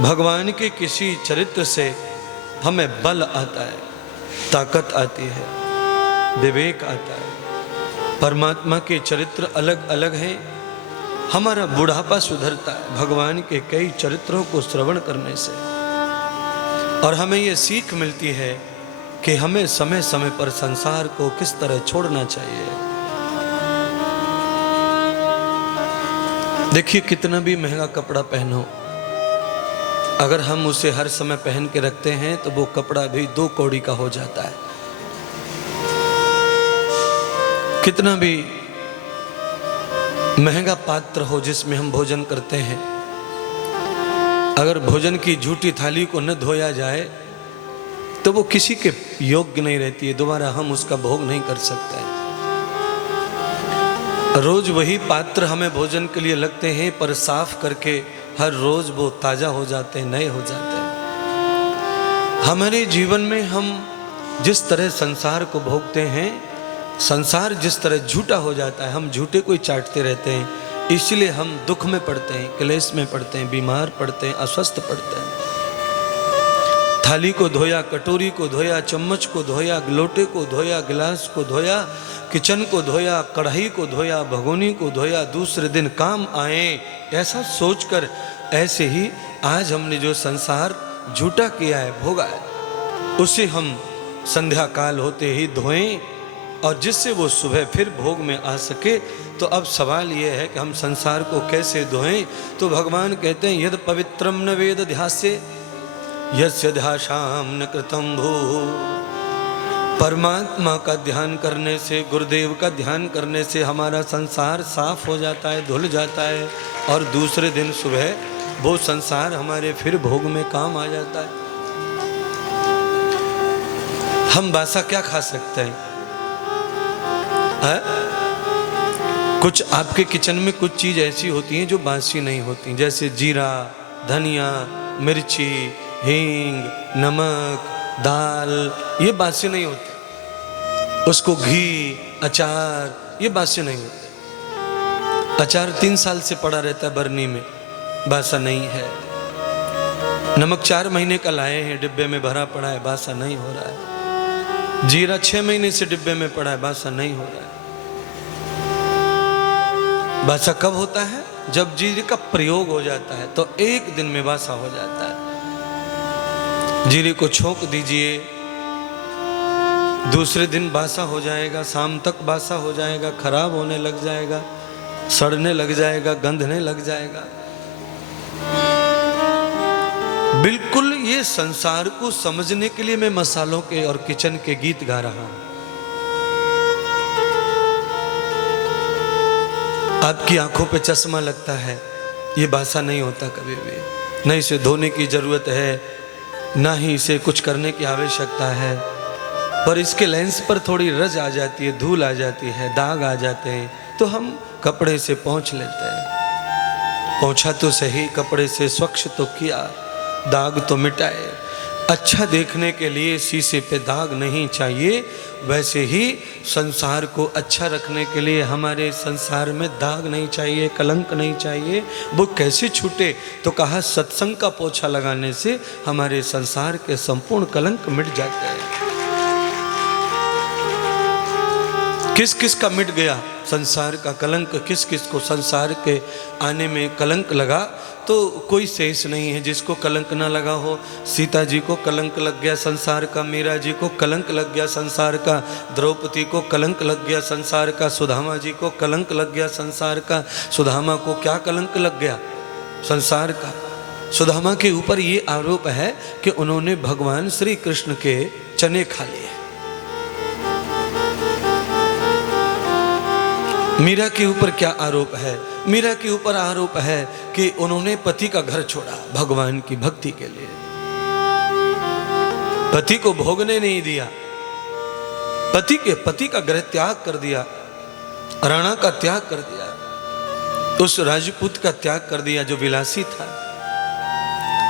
भगवान के किसी चरित्र से हमें बल आता है, ताकत आती है, विवेक आता है। परमात्मा के चरित्र अलग अलग हैं, हमारा बुढ़ापा सुधरता है भगवान के कई चरित्रों को श्रवण करने से। और हमें ये सीख मिलती है कि हमें समय समय पर संसार को किस तरह छोड़ना चाहिए। देखिए, कितना भी महंगा कपड़ा पहनो, अगर हम उसे हर समय पहन के रखते हैं तो वो कपड़ा भी 2 कौड़ी का हो जाता है। कितना भी महंगा पात्र हो जिसमें हम भोजन करते हैं, अगर भोजन की झूठी थाली को न धोया जाए तो वो किसी के योग्य नहीं रहती है, दोबारा हम उसका भोग नहीं कर सकते। रोज वही पात्र हमें भोजन के लिए लगते हैं, पर साफ करके हर रोज वो ताजा हो जाते हैं, नए हो जाते हैं। हमारे जीवन में हम जिस तरह संसार को भोगते हैं, संसार जिस तरह झूठा हो जाता है, हम झूठे को ही चाटते रहते हैं, इसलिए हम दुख में पड़ते हैं, क्लेश में पड़ते हैं, बीमार पड़ते हैं, अस्वस्थ पड़ते हैं। थाली को धोया, कटोरी को धोया, चम्मच को धोया, लोटे को धोया, गिलास को धोया, किचन को धोया, कढ़ाई को धोया, भगोनी को धोया, दूसरे दिन काम आए, ऐसा सोचकर ऐसे ही आज हमने जो संसार झूठा किया है, भोगा है, उसे हम संध्या काल होते ही धोएं और जिससे वो सुबह फिर भोग में आ सके। तो अब सवाल ये है कि हम संसार को कैसे धोएं। तो भगवान कहते हैं, यद पवित्रम न वेद ध्यासे यस्य ध्यासाम न कृतं भू। परमात्मा का ध्यान करने से, गुरुदेव का ध्यान करने से हमारा संसार साफ हो जाता है, धुल जाता है, और दूसरे दिन सुबह वो संसार हमारे फिर भोग में काम आ जाता है। हम बासा क्या खा सकते हैं? कुछ आपके किचन में कुछ चीज ऐसी होती हैं जो बासी नहीं होती, जैसे जीरा, धनिया, मिर्ची, हींग, नमक, दाल, ये बासी नहीं होते। उसको घी, अचार, ये बासी नहीं होते। अचार 3 साल से पड़ा रहता है बरनी में, बासा नहीं है। नमक 4 महीने का लाए हैं, डिब्बे में भरा पड़ा है, बासा नहीं हो रहा है। जीरा 6 महीने से डिब्बे में पड़ा है, बासा नहीं हो रहा है। बासा कब होता है? जब जीरे का प्रयोग हो जाता है, तो 1 दिन में बासा हो जाता है। जीरे को छोंक दीजिए, दूसरे दिन बासा हो जाएगा, शाम तक बासा हो जाएगा, खराब होने लग जाएगा, सड़ने लग जाएगा, गंधने लग जाएगा। बिल्कुल ये संसार को समझने के लिए मैं मसालों के और किचन के गीत गा रहा हूं। आपकी आंखों पे चश्मा लगता है, ये बासा नहीं होता कभी भी, न इसे धोने की जरूरत है, ना ही इसे कुछ करने की आवश्यकता है, पर इसके लेंस पर थोड़ी रज आ जाती है, धूल आ जाती है, दाग आ जाते हैं, तो हम कपड़े से पोंछ लेते हैं। पोंछा तो सही, कपड़े से स्वच्छ तो किया, दाग तो मिटाए। अच्छा देखने के लिए शीशे पे दाग नहीं चाहिए, वैसे ही संसार को अच्छा रखने के लिए हमारे संसार में दाग नहीं चाहिए, कलंक नहीं चाहिए। वो कैसे छूटे? तो कहा, सत्संग का पोछा लगाने से हमारे संसार के संपूर्ण कलंक मिट जाते हैं। किस किस का मिट गया संसार का कलंक? किस किस को संसार के आने में कलंक लगा? तो कोई शेष नहीं है जिसको कलंक ना लगा हो। सीता जी को कलंक लग गया संसार का, मीरा जी को कलंक लग गया संसार का, द्रौपदी को कलंक लग गया संसार का, सुदामा जी को कलंक लग गया संसार का। सुदामा को क्या कलंक लग गया? संसार का। सुदामा के ऊपर ये आरोप है कि उन्होंने भगवान श्री कृष्ण के चने खा लिए। मीरा के ऊपर क्या आरोप है? मीरा के ऊपर आरोप है कि उन्होंने पति का घर छोड़ा भगवान की भक्ति के लिए, पति को भोगने नहीं दिया, पति का गृह त्याग कर दिया, राणा का त्याग कर दिया, उस राजपूत का त्याग कर दिया जो विलासी था।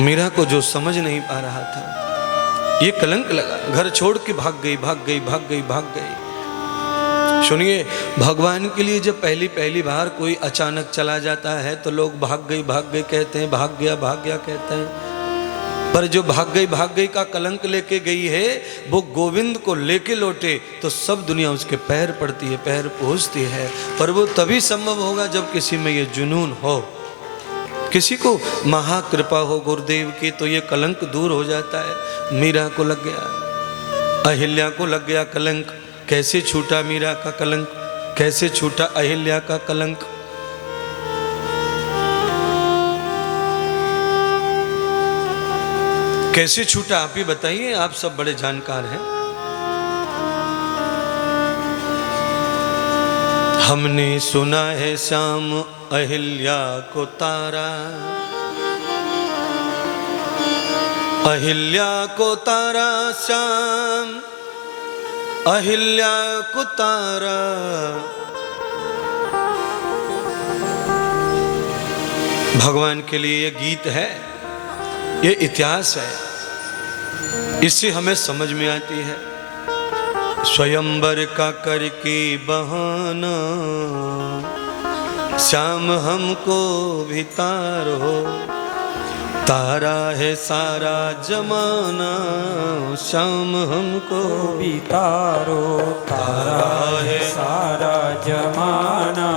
मीरा को जो समझ नहीं पा रहा था, ये कलंक लगा। घर छोड़ के भाग गई, भाग गई, भाग गई, भाग गई। सुनिए, भगवान के लिए जब पहली बार कोई अचानक चला जाता है तो लोग भाग गई कहते हैं, भाग गया कहते हैं। पर जो भाग गई का कलंक लेके गई है, वो गोविंद को लेके लौटे तो सब दुनिया उसके पैर पड़ती है, पैर पूजती है। पर वो तभी संभव होगा जब किसी में ये जुनून हो, किसी को महाकृपा हो गुरुदेव की, तो ये कलंक दूर हो जाता है। मीरा को लग गया, अहिल्या को लग गया कलंक, कैसे छूटा मीरा का कलंक, कैसे छूटा अहिल्या का कलंक। कैसे छूटा आप ही बताइए, आप सब बड़े जानकार हैं। हमने सुना है श्याम अहिल्या को तारा, अहिल्या को तारा श्याम, अहिल्या को तारा। भगवान के लिए ये गीत है, ये इतिहास है, इससे हमें समझ में आती है। स्वयंवर का करके बहाना, श्याम हमको भी तारो, तारा है सारा जमाना, श्याम हमको भी तारो, तारा है सारा जमाना,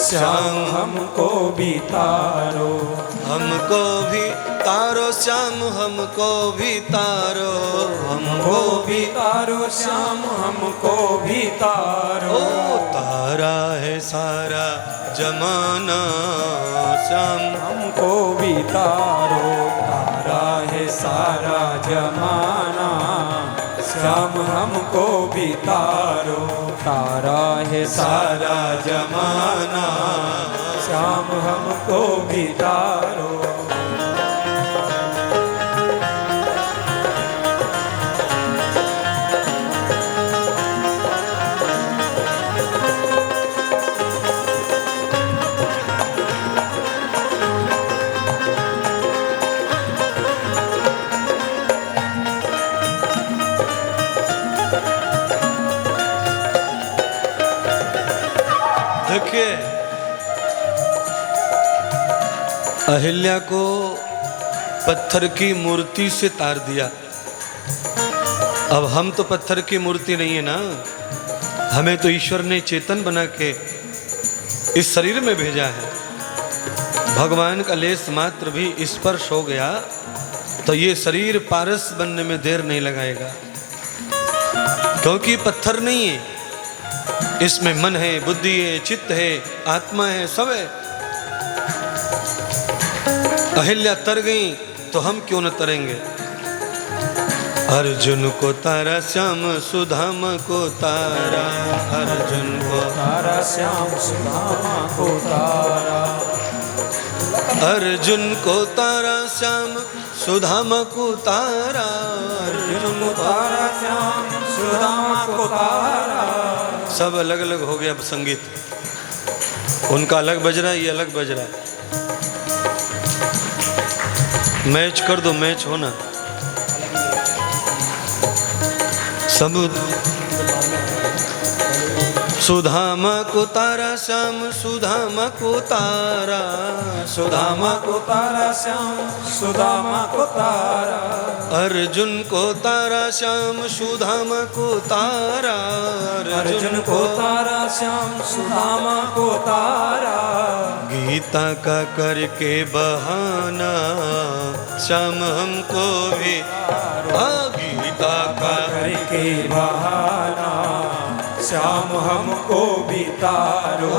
श्याम हमको भी तारो, हमको भी तारो श्याम हमको भी तारो, हमको भी तारो श्याम हमको भी तारो। तारा है सारा जमाना, श्याम हमको भी तारो, तारा है सारा जमाना, श्याम हमको भी तारो, तारा है सारा जमाना, श्याम हमको भी तारो। देखिए, अहिल्या को पत्थर की मूर्ति से तार दिया। अब हम तो पत्थर की मूर्ति नहीं है ना, हमें तो ईश्वर ने चेतन बना के इस शरीर में भेजा है। भगवान का लेस मात्र भी स्पर्श हो गया तो ये शरीर पारस बनने में देर नहीं लगाएगा, क्योंकि पत्थर नहीं है, इसमें मन है, बुद्धि है, चित्त है, आत्मा है, सब है। अहिल्या तर गई तो हम क्यों न तरेंगे। अर्जुन को तारा श्याम सुदामा को तारा, अर्जुन को तारा श्याम सुदामा को तारा, अर्जुन को तारा श्याम सुदामा को तारा, अर्जुन को तारा श्याम सुदामा को तारा। सब अलग अलग हो गया। अब संगीत उनका अलग बज रहा है, ये अलग बज रहा है। मैच कर दो, मैच होना। सब सुदामा को तारा श्याम सुदामा को तारा, सुदामा को तारा श्याम सुदामा को तारा, अर्जुन को तारा श्याम सुदामा को तारा, अर्जुन को तारा श्याम सुदामा को तारा। गीता का करके बहाना श्याम हमको भी, गीता का करके बहाना श्याम हमको भी तारो,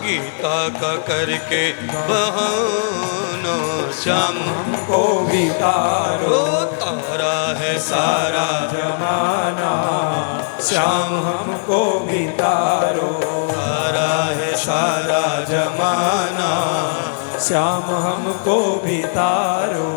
गीता का करके बहाना श्याम हमको भी तारो। तारा है सारा जमाना श्याम हमको भी तारो, तारा है सारा जमाना श्याम हमको भी तारो।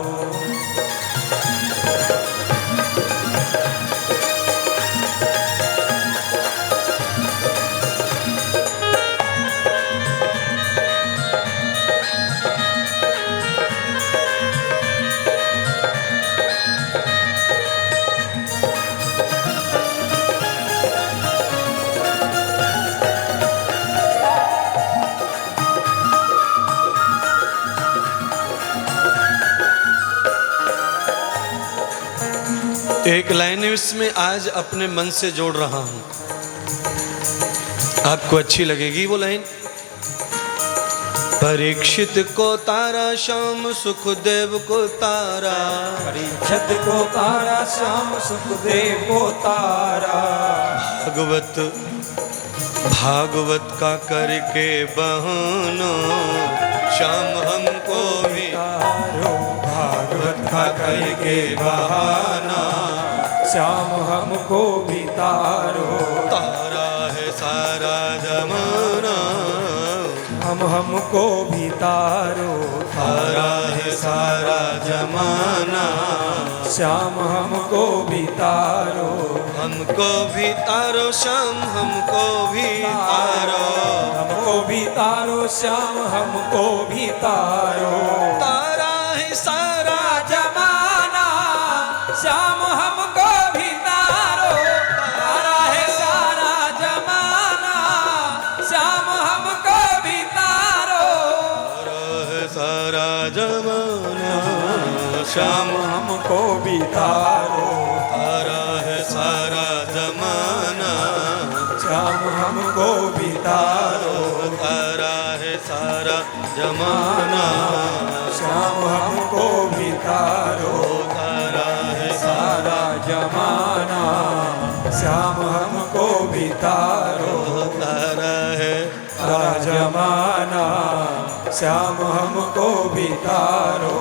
एक लाइन इसमें आज अपने मन से जोड़ रहा हूं, आपको अच्छी लगेगी वो लाइन। परीक्षित को तारा श्याम सुखदेव को तारा, परीक्षित को तारा श्याम सुखदेव को तारा, भागवत का करके बहाना श्याम हमको भी तारो, भागवत का करके बहाना श्याम हमको भी तारो। तारा है सारा जमाना, हमको भी तारो, तारा है सारा जमाना, श्याम हमको भी तारो, हमको भी तारो श्याम हमको भी तारो, हमको भी तारो श्याम हमको भी तारो। तारा है सारा जमाना श्याम हमको भी तारो, तारा है सारा जमाना श्याम हमको भी तारो, तारा है सारा जमाना श्याम हमको भी तारो, तारा है सारा जमाना श्याम हमको भी तारो, तारा है सारा जमाना श्याम हमको भी तारो, तारा है सारा जमाना श्याम हमको भी तारो, तारा है सारा जमाना श्याम हमको भी तारो।